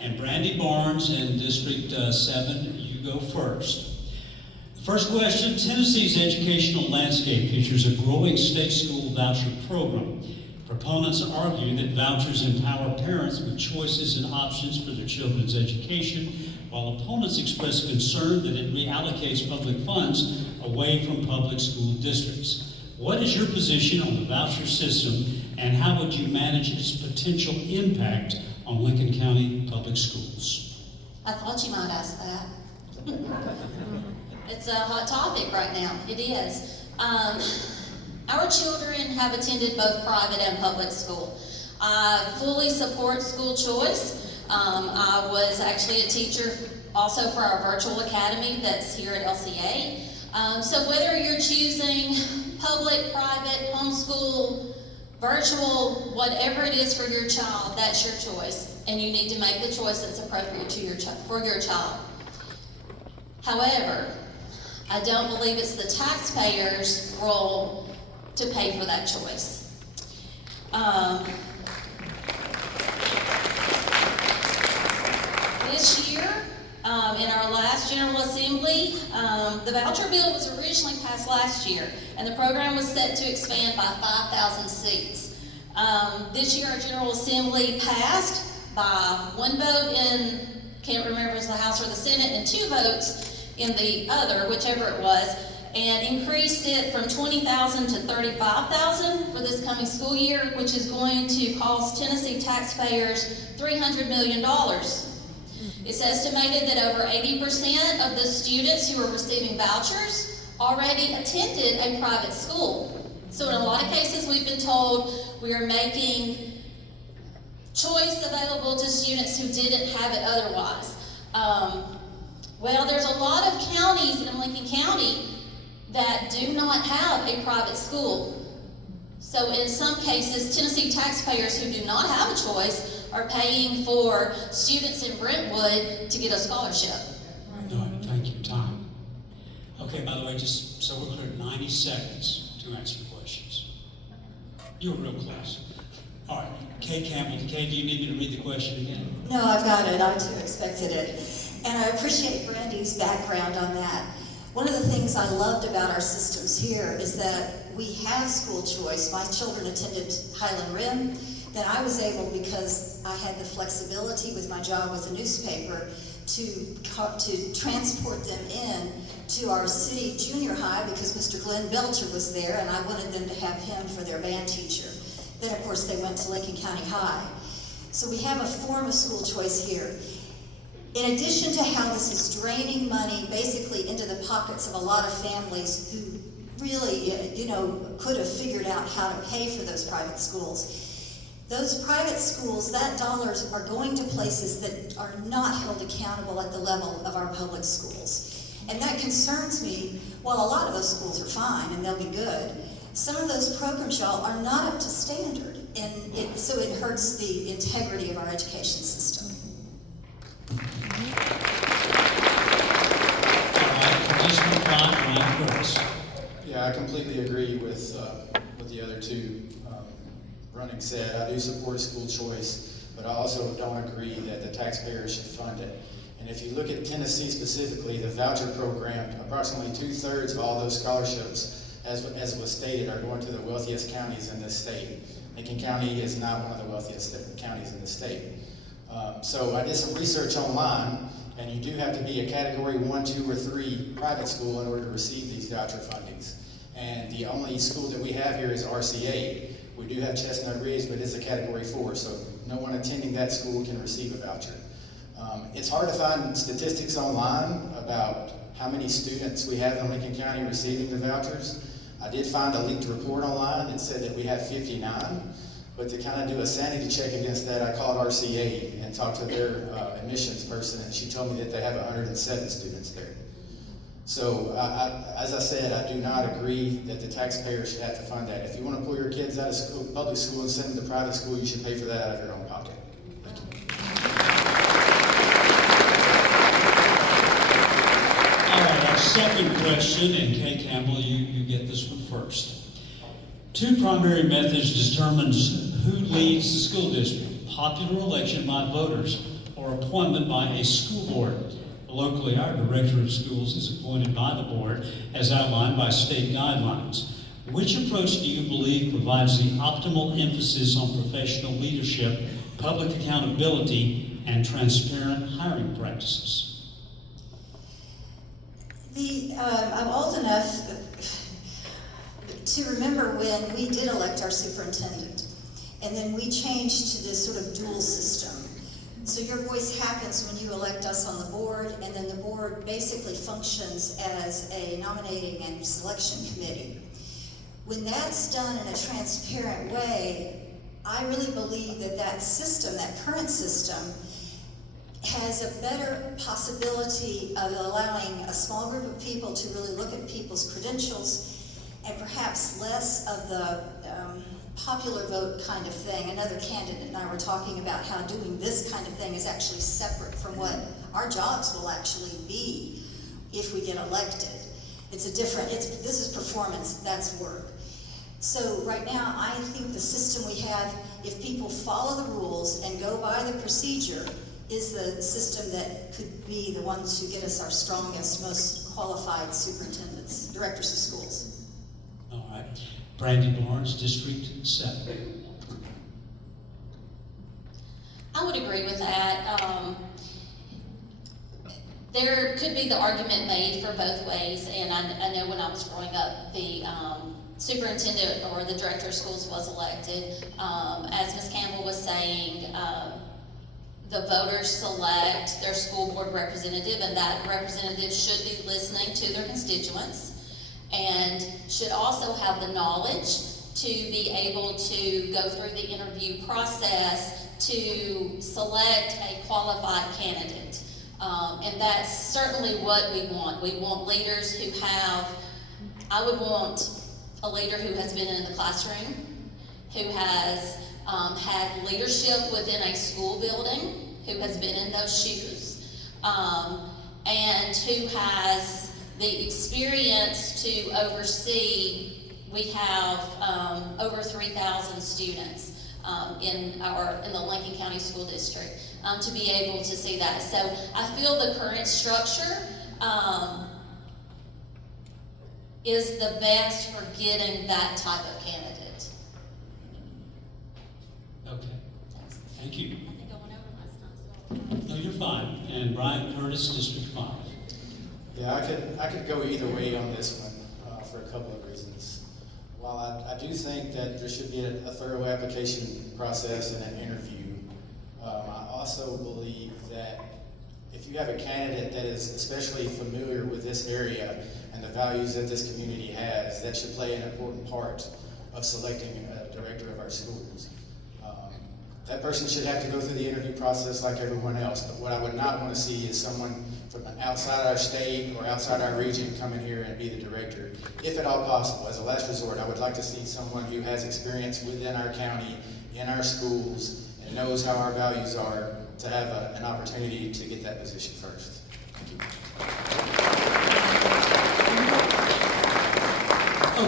and Brandi Barnes in District 7, you go first. The first question, Tennessee's educational landscape features a growing state school voucher program. Proponents argue that vouchers empower parents with choices and options for their children's education, while opponents express concern that it reallocates public funds away from public school districts. What is your position on the voucher system, and how would you manage its potential impact on Lincoln County public schools? I thought you might ask that. It's a hot topic right now. It is. Our children have attended both private and public school. I fully support school choice. I was actually a teacher also for our virtual academy that's here at LCA. So whether you're choosing public, private, homeschool, virtual, whatever it is for your child, that's your choice. And you need to make the choice that's appropriate to for your child. However, I don't believe it's the taxpayer's role to pay for that choice. This year, in our last General Assembly, the voucher bill was originally passed last year, and the program was set to expand by 5,000 seats. This year, our General Assembly passed by one vote in, can't remember if it was the House or the Senate, and 2 votes in the other, whichever it was, and increased it from 20,000 to 35,000 for this coming school year, which is going to cost Tennessee taxpayers $300 million. It's estimated that over 80% of the students who are receiving vouchers already attended a private school. So in a lot of cases, we've been told we are making choice available to students who didn't have it otherwise. Well, there's a lot of counties in Lincoln County that do not have a private school. So in some cases, Tennessee taxpayers who do not have a choice are paying for students in Brentwood to get a scholarship. All right, thank you. Time. Okay, by the way, just so we're clear, 90 seconds to answer questions. You were real close. All right, Kay Campbell. Kay, do you need me to read the question again? No, I've got it. I too expected it. And I appreciate Brandi's background on that. One of the things I loved about our systems here is that we have school choice. My children attended Highland Rim. Then I was able, because I had the flexibility with my job with the newspaper, to transport them in to our city junior high because Mr. Glenn Belcher was there and I wanted them to have him for their band teacher. Then of course they went to Lincoln County High. So we have a form of school choice here. In addition to how this is draining money basically into the pockets of a lot of families who really, could have figured out how to pay for those private schools. Those private schools, that dollars are going to places that are not held accountable at the level of our public schools. And that concerns me. While a lot of those schools are fine and they'll be good, some of those programs, y'all, are not up to standard. And so it hurts the integrity of our education system. Yeah, I completely agree with the other two running said. I do support school choice, but I also don't agree that the taxpayers should fund it. And if you look at Tennessee specifically, the voucher program, approximately 2/3 of all those scholarships, as was stated, are going to the wealthiest counties in this state. Lincoln County is not one of the wealthiest counties in the state. So I did some research online, and you do have to be a category 1, 2, or 3 private school in order to receive these voucher fundings. And the only school that we have here is RCA. We do have Chestnut Ridge, but it's a category 4, so no one attending that school can receive a voucher. It's hard to find statistics online about how many students we have in Lincoln County receiving the vouchers. I did find a leaked report online that said that we have 59, but to kind of do a sanity check against that, I called RCA and talked to their admissions person, and she told me that they have 107 students there. So, as I said, I do not agree that the taxpayer should have to fund that. If you want to pull your kids out of school, public school and send them to private school, you should pay for that out of your own pocket. Thank you. All right, our second question, and Kay Campbell, you get this one first. 2 primary methods determines who leads the school district: popular election by voters or appointment by a school board. Locally, our director of schools is appointed by the board as outlined by state guidelines. Which approach do you believe provides the optimal emphasis on professional leadership, public accountability, and transparent hiring practices? I'm old enough to remember when we did elect our superintendent, and then we changed to this sort of dual system. So your voice happens when you elect us on the board, and then the board basically functions as a nominating and selection committee. When that's done in a transparent way, I really believe that that system, that current system, has a better possibility of allowing a small group of people to really look at people's credentials, and perhaps less of the popular vote kind of thing. Another candidate and I were talking about how doing this kind of thing is actually separate from what our jobs will actually be if we get elected. This is performance, that's work. So right now, I think the system we have, if people follow the rules and go by the procedure, is the system that could be the one to get us our strongest, most qualified superintendents, directors of schools. All right. Brandi Barnes, District 7. I would agree with that. There could be the argument made for both ways, and I know when I was growing up, the superintendent or the director of schools was elected. As Ms. Campbell was saying, the voters select their school board representative, and that representative should be listening to their constituents and should also have the knowledge to be able to go through the interview process to select a qualified candidate. And that's certainly what we want. We want leaders who I would want a leader who has been in the classroom, who has had leadership within a school building, who has been in those shoes, and who has the experience to oversee. We have over 3,000 students in the Lincoln County School District to be able to see that. So I feel the current structure is the best for getting that type of candidate. Okay. Thanks. Thank you. I think I went over last time, so. No, you're fine. And Brian Curtis, District 5. Yeah, I could go either way on this one for a couple of reasons. While I do think that there should be a thorough application process and an interview, I also believe that if you have a candidate that is especially familiar with this area and the values that this community has, that should play an important part of selecting a director of our schools. That person should have to go through the interview process like everyone else, but what I would not want to see is someone from outside our state or outside our region come in here and be the director. If at all possible, as a last resort, I would like to see someone who has experience within our county, in our schools, and knows how our values are to have an opportunity to get that position first. Thank you.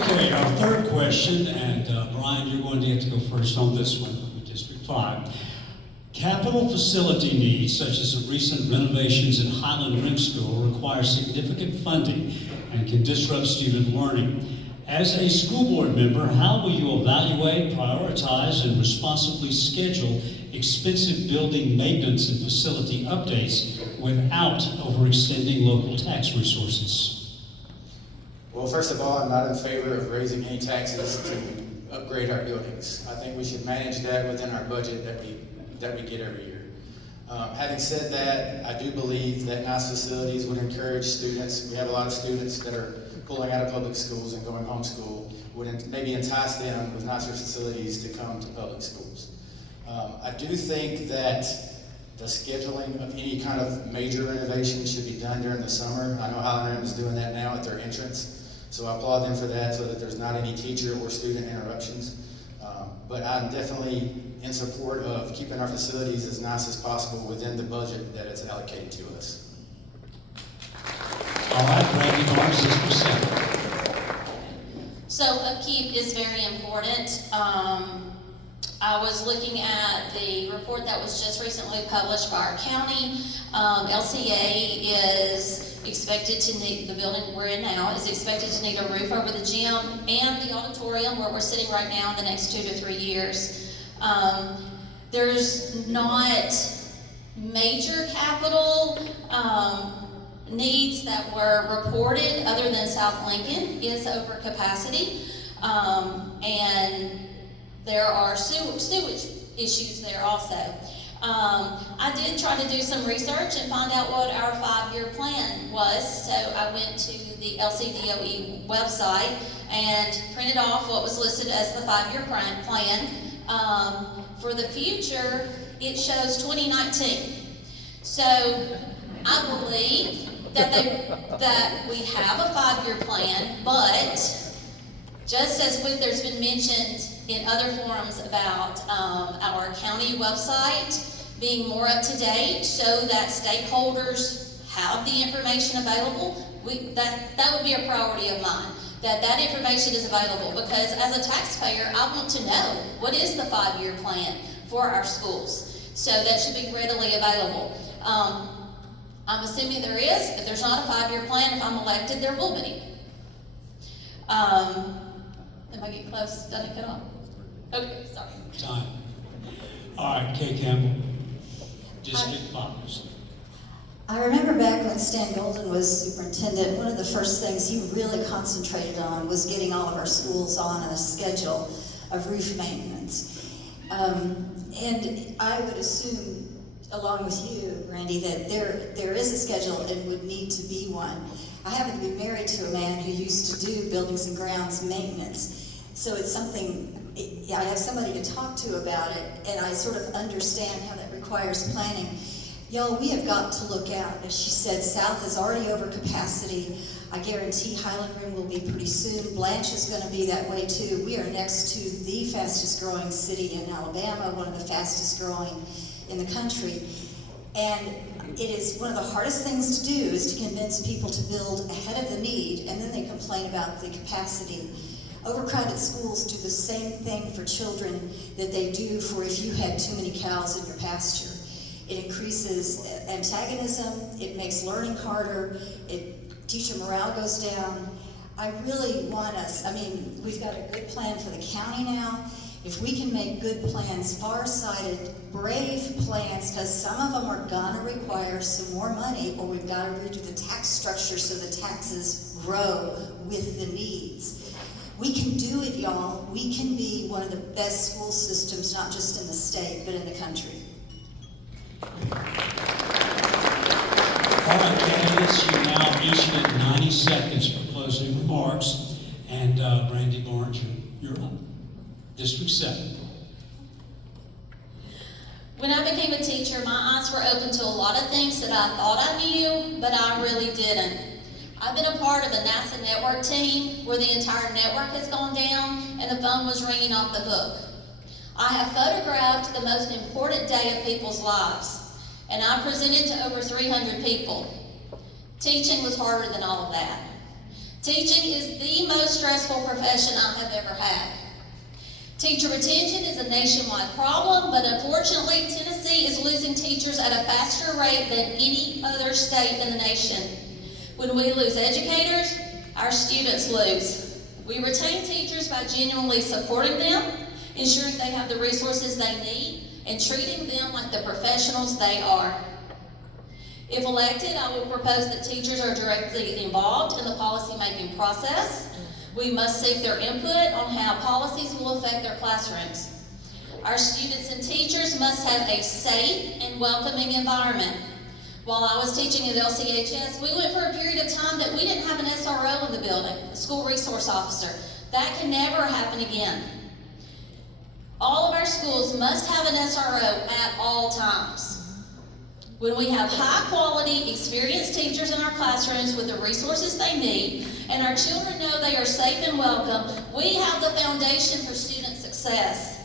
Okay, our third question, and Brian, you're going to get to go first on this one, District 5. Capital facility needs, such as the recent renovations in Highland Rim School, require significant funding and can disrupt student learning. As a school board member, how will you evaluate, prioritize, and responsibly schedule expensive building maintenance and facility updates without overextending local tax resources? Well, first of all, I'm not in favor of raising any taxes to upgrade our buildings. I think we should manage that within our budget that we get every year. Having said that, I do believe that nice facilities would encourage students. We have a lot of students that are pulling out of public schools and going homeschool, would maybe entice them with nicer facilities to come to public schools. I do think that the scheduling of any kind of major renovation should be done during the summer. I know Highland Rim is doing that now at their entrance, so I applaud them for that so that there's not any teacher or student interruptions. But I'm definitely in support of keeping our facilities as nice as possible within the budget that is allocated to us. All right, Brandi Barnes, District 7. So upkeep is very important. I was looking at the report that was just recently published by our county. LCA is expected to need, the building we're in now is expected to need a roof over the gym and the auditorium where we're sitting right now in the next 2 to 3 years. There's not major capital needs that were reported other than South Lincoln is over capacity. And there are sewage issues there also. I did try to do some research and find out what our 5-year plan was. So I went to the LCDOE website and printed off what was listed as the 5-year plan. For the future, it shows 2019. So I believe that we have a 5-year plan, but just as there's been mentioned in other forums about our county website being more up to date so that stakeholders have the information available, that would be a priority of mine, that information is available, because as a taxpayer, I want to know what is the 5-year plan for our schools. So that should be readily available. I'm assuming there is. If there's not a 5-year plan, if I'm elected, there will be. Am I getting close? Done it cut off? Okay, sorry. Time. All right, Kay Campbell, District 5. I remember back when Stan Golden was superintendent, one of the first things he really concentrated on was getting all of our schools on a schedule of roof maintenance. And I would assume, along with you, Brandi, that there is a schedule and would need to be one. I happen to be married to a man who used to do buildings and grounds maintenance. So it's something, I have somebody to talk to about it, and I sort of understand how that requires planning. Y'all, we have got to look out. As she said, South is already over capacity. I guarantee Highland Room will be pretty soon. Blanche is going to be that way too. We are next to the fastest growing city in Alabama, one of the fastest growing in the country. And it is one of the hardest things to do is to convince people to build ahead of the need, and then they complain about the capacity. Overcrowded schools do the same thing for children that they do for if you had too many cows in your pasture. It increases antagonism, it makes learning harder, teacher morale goes down. I really want us, we've got a good plan for the county now. If we can make good plans, far-sighted, brave plans, because some of them are gonna require some more money, or we've got to redo the tax structure so the taxes grow with the needs. We can do it, y'all. We can be one of the best school systems, not just in the state, but in the country. All right, candidates, you now each get 90 seconds for closing remarks. And Brandi Barnes, you're up. District 7. When I became a teacher, my eyes were open to a lot of things that I thought I knew, but I really didn't. I've been a part of a NASA network team where the entire network has gone down and the phone was ringing off the hook. I have photographed the most important day of people's lives, and I presented to over 300 people. Teaching was harder than all of that. Teaching is the most stressful profession I have ever had. Teacher retention is a nationwide problem, but unfortunately, Tennessee is losing teachers at a faster rate than any other state in the nation. When we lose educators, our students lose. We retain teachers by genuinely supporting them, ensuring they have the resources they need, and treating them like the professionals they are. If elected, I will propose that teachers are directly involved in the policy-making process. We must seek their input on how policies will affect their classrooms. Our students and teachers must have a safe and welcoming environment. While I was teaching at LCHS, we went for a period of time that we didn't have an SRO in the building, a school resource officer. That can never happen again. All of our schools must have an SRO at all times. When we have high-quality, experienced teachers in our classrooms with the resources they need, and our children know they are safe and welcome, we have the foundation for student success.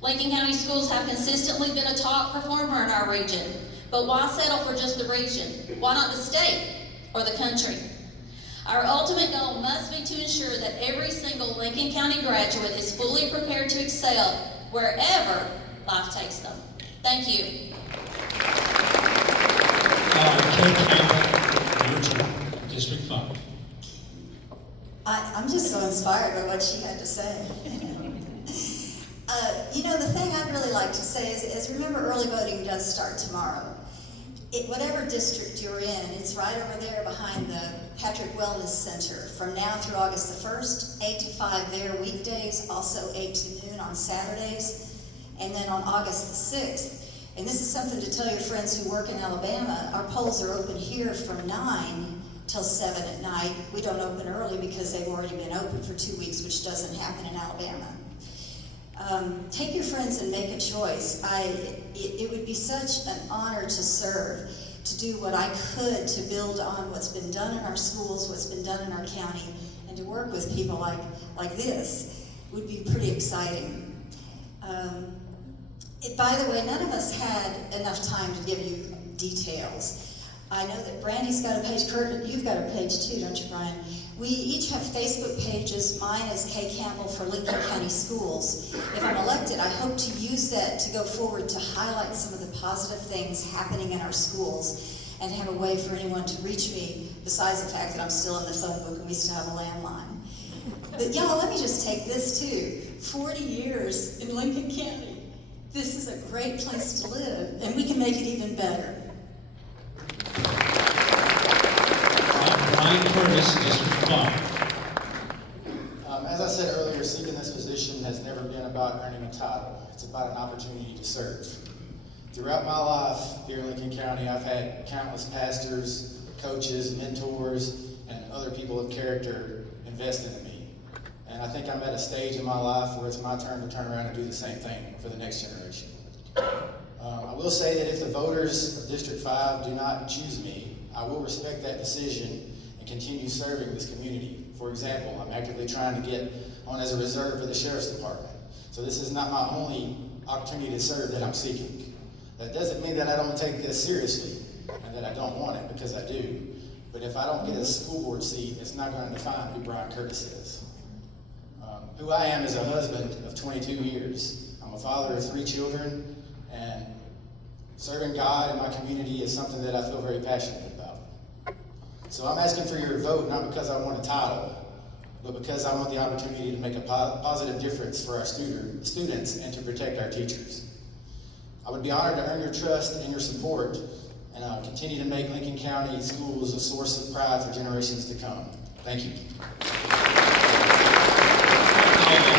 Lincoln County schools have consistently been a top performer in our region, but why settle for just the region? Why not the state or the country? Our ultimate goal must be to ensure that every single Lincoln County graduate is fully prepared to excel wherever life takes them. Thank you. Kay Campbell, your turn, District 5. I'm just so inspired by what she had to say. The thing I'd really like to say is remember early voting does start tomorrow. Whatever district you're in, it's right over there behind the Patrick Wellness Center. From now through August the 1st, 8 to 5 there weekdays, also 8 to noon on Saturdays, and then on August the 6th. And this is something to tell your friends who work in Alabama. Our polls are open here from 9 till 7 at night. We don't open early because they've already been open for 2 weeks, which doesn't happen in Alabama. Take your friends and make a choice. It would be such an honor to serve, to do what I could to build on what's been done in our schools, what's been done in our county, and to work with people like this would be pretty exciting. By the way, none of us had enough time to give you details. I know that Brandi's got a page, Kurt, you've got a page too, don't you, Brian? We each have Facebook pages. Mine is Kay Campbell for Lincoln County Schools. If I'm elected, I hope to use that to go forward to highlight some of the positive things happening in our schools and have a way for anyone to reach me, besides the fact that I'm still in the phone book and we still have a landline. But y'all, let me just take this too. 40 years in Lincoln County. This is a great place to live, and we can make it even better. Brian Curtis, District 5. As I said earlier, seeking this position has never been about earning a title. It's about an opportunity to serve. Throughout my life here in Lincoln County, I've had countless pastors, coaches, mentors, and other people of character invest into me. And I think I'm at a stage in my life where it's my turn to turn around and do the same thing for the next generation. I will say that if the voters of District 5 do not choose me, I will respect that decision and continue serving this community. For example, I'm actively trying to get on as a reserve for the Sheriff's Department. So this is not my only opportunity to serve that I'm seeking. That doesn't mean that I don't take this seriously and that I don't want it, because I do. But if I don't get a school board seat, it's not going to define who Brian Curtis is. Who I am is a husband of 22 years. I'm a father of 3 children, and serving God in my community is something that I feel very passionate about. So I'm asking for your vote, not because I want a title, but because I want the opportunity to make a positive difference for our students and to protect our teachers. I would be honored to earn your trust and your support, and continue to make Lincoln County schools a source of pride for generations to come. Thank you.